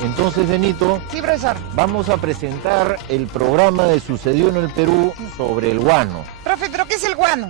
Entonces, Benito, Sí, profesor. vamos a presentar el programa de Sucedió en el Perú sobre el guano, Profe, ¿pero qué es el guano?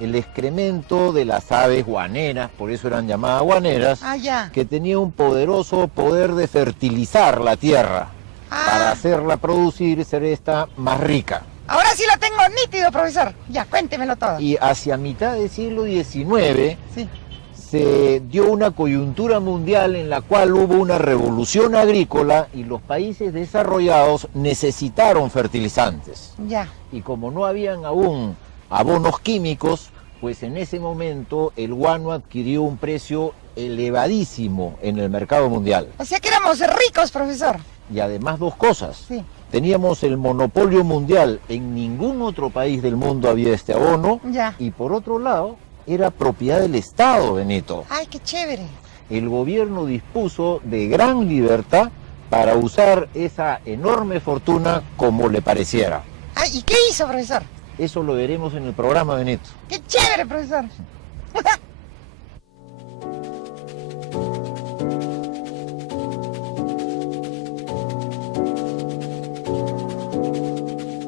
el excremento de las aves guaneras, por eso eran llamadas guaneras, Ah, ya. que tenía un poderoso poder de fertilizar la tierra para Ah, hacerla producir y ser esta más rica. ahora sí lo tengo nítido, profesor. Ya, cuéntemelo todo. Y hacia mitad del siglo XIX Sí. se dio una coyuntura mundial en la cual hubo una revolución agrícola y los países desarrollados necesitaron fertilizantes. Ya. Y como no habían aún abonos químicos, pues en ese momento el guano adquirió un precio elevadísimo en el mercado mundial. O sea que éramos ricos, profesor. Y además dos cosas. Sí. Teníamos el monopolio mundial, en ningún otro país del mundo había este abono. Ya. Y por otro lado, era propiedad del Estado, Benito. Ay, qué chévere. El gobierno dispuso de gran libertad para usar esa enorme fortuna como le pareciera. Ay, ¿y qué hizo, profesor? Eso lo veremos en el programa, Benito. Qué chévere, profesor.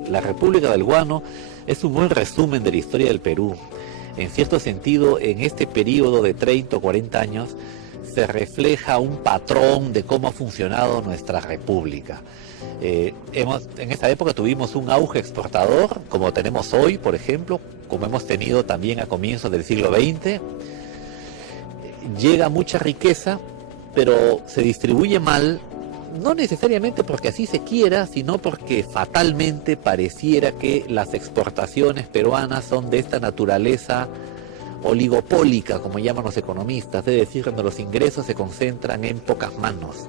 La República del Guano es un buen resumen de la historia del Perú. En cierto sentido, en este periodo de 30 o 40 años, se refleja un patrón de cómo ha funcionado nuestra república. En esta época tuvimos un auge exportador, como tenemos hoy, por ejemplo, como hemos tenido también a comienzos del siglo XX. Llega mucha riqueza, pero se distribuye mal, no necesariamente porque así se quiera, sino porque fatalmente pareciera que las exportaciones peruanas son de esta naturaleza oligopólica, como llaman los economistas, es decir, cuando los ingresos se concentran en pocas manos.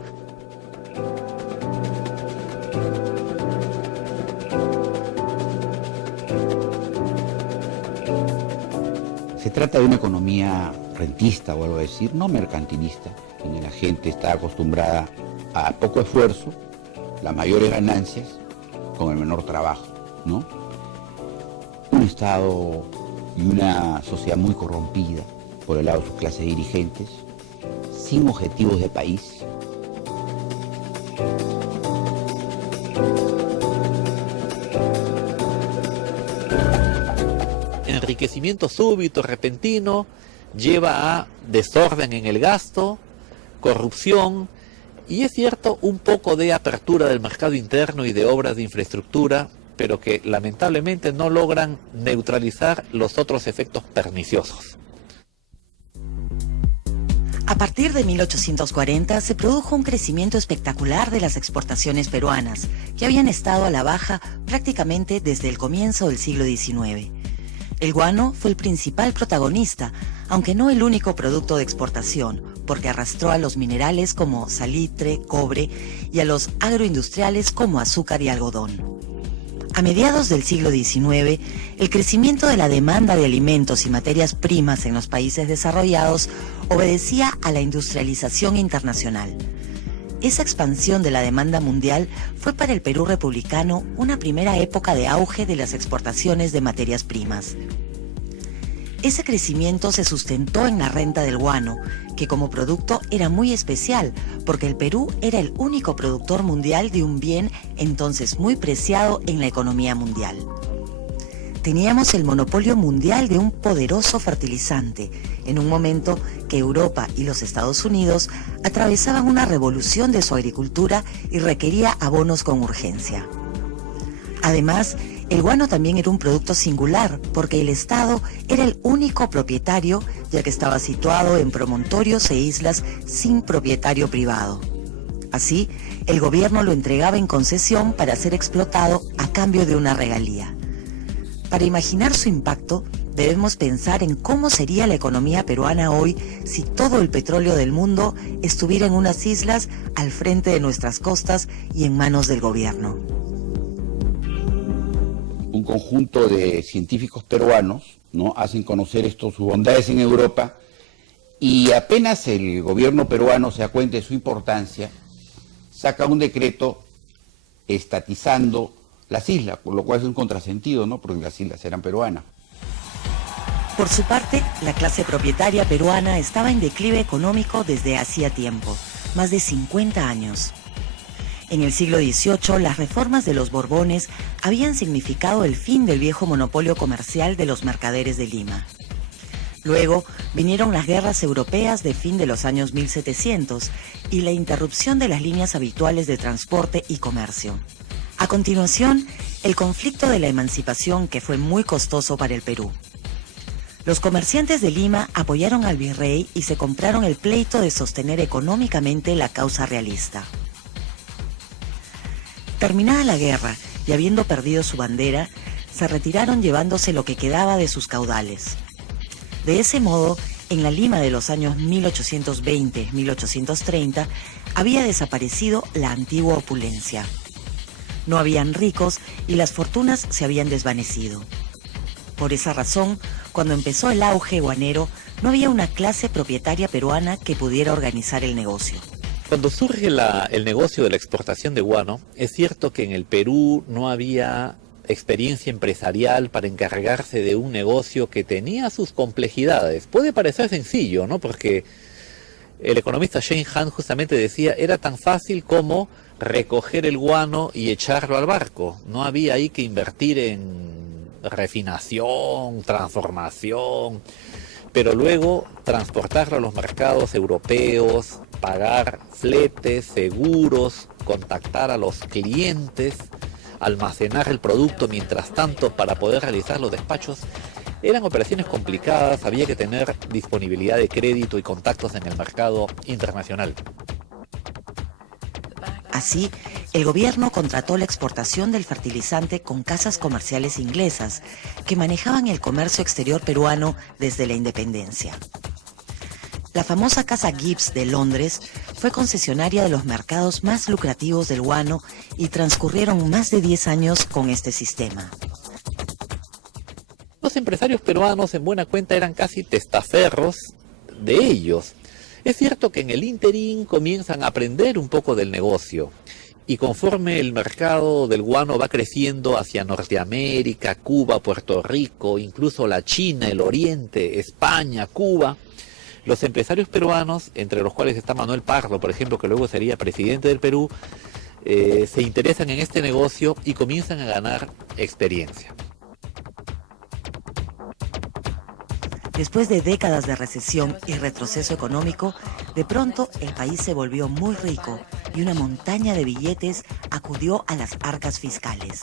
Se trata de una economía rentista, vuelvo a decir, no mercantilista, donde la gente está acostumbrada a poco esfuerzo, las mayores ganancias, con el menor trabajo, ¿no? Un Estado y una sociedad muy corrompida por el lado de sus clases dirigentes, sin objetivos de país. Enriquecimiento súbito, repentino, lleva a desorden en el gasto, corrupción y, es cierto, un poco de apertura del mercado interno y de obras de infraestructura, pero que lamentablemente no logran neutralizar los otros efectos perniciosos. A partir de 1840 se produjo un crecimiento espectacular de las exportaciones peruanas, que habían estado a la baja prácticamente desde el comienzo del siglo XIX. El guano fue el principal protagonista, aunque no el único producto de exportación, porque arrastró a los minerales como salitre, cobre y a los agroindustriales como azúcar y algodón. A mediados del siglo XIX, el crecimiento de la demanda de alimentos y materias primas en los países desarrollados obedecía a la industrialización internacional. Esa expansión de la demanda mundial fue para el Perú republicano una primera época de auge de las exportaciones de materias primas. Ese crecimiento se sustentó en la renta del guano, que como producto era muy especial, porque el Perú era el único productor mundial de un bien entonces muy preciado en la economía mundial. Teníamos el monopolio mundial de un poderoso fertilizante, en un momento que Europa y los Estados Unidos atravesaban una revolución de su agricultura y requería abonos con urgencia. Además, el guano también era un producto singular, porque el Estado era el único propietario, ya que estaba situado en promontorios e islas sin propietario privado. Así, el gobierno lo entregaba en concesión para ser explotado a cambio de una regalía. Para imaginar su impacto, debemos pensar en cómo sería la economía peruana hoy si todo el petróleo del mundo estuviera en unas islas al frente de nuestras costas y en manos del gobierno. Un conjunto de científicos peruanos, ¿no?, hacen conocer sus bondades en Europa, y apenas el gobierno peruano se da cuenta de su importancia, saca un decreto estatizando las islas, por lo cual es un contrasentido, ¿no?, porque las islas eran peruanas. Por su parte, la clase propietaria peruana estaba en declive económico desde hacía tiempo, más de 50 años. En el siglo XVIII, las reformas de los Borbones habían significado el fin del viejo monopolio comercial de los mercaderes de Lima. Luego vinieron las guerras europeas de fin de los años 1700 y la interrupción de las líneas habituales de transporte y comercio. A continuación, el conflicto de la emancipación, que fue muy costoso para el Perú. Los comerciantes de Lima apoyaron al virrey y se compraron el pleito de sostener económicamente la causa realista. Terminada la guerra y habiendo perdido su bandera, se retiraron llevándose lo que quedaba de sus caudales. De ese modo, en la Lima de los años 1820-1830, había desaparecido la antigua opulencia. No habían ricos y las fortunas se habían desvanecido. Por esa razón, cuando empezó el auge guanero, no había una clase propietaria peruana que pudiera organizar el negocio. Cuando surge el negocio de la exportación de guano, es cierto que en el Perú no había experiencia empresarial para encargarse de un negocio que tenía sus complejidades. Puede parecer sencillo, ¿no? Porque el economista Shane Han justamente decía, era tan fácil como recoger el guano y echarlo al barco. No había ahí que invertir en refinación, transformación, pero luego transportarlo a los mercados europeos, pagar fletes, seguros, contactar a los clientes, almacenar el producto mientras tanto para poder realizar los despachos, eran operaciones complicadas, había que tener disponibilidad de crédito y contactos en el mercado internacional. Así, el gobierno contrató la exportación del fertilizante con casas comerciales inglesas que manejaban el comercio exterior peruano desde la independencia. La famosa Casa Gibbs de Londres fue concesionaria de los mercados más lucrativos del guano y transcurrieron más de 10 años con este sistema. Los empresarios peruanos en buena cuenta eran casi testaferros de ellos. Es cierto que en el ínterin comienzan a aprender un poco del negocio y conforme el mercado del guano va creciendo hacia Norteamérica, Cuba, Puerto Rico, incluso la China, el Oriente, España, Cuba, los empresarios peruanos, entre los cuales está Manuel Pardo, por ejemplo, que luego sería presidente del Perú, se interesan en este negocio y comienzan a ganar experiencia. Después de décadas de recesión y retroceso económico, de pronto el país se volvió muy rico y una montaña de billetes acudió a las arcas fiscales.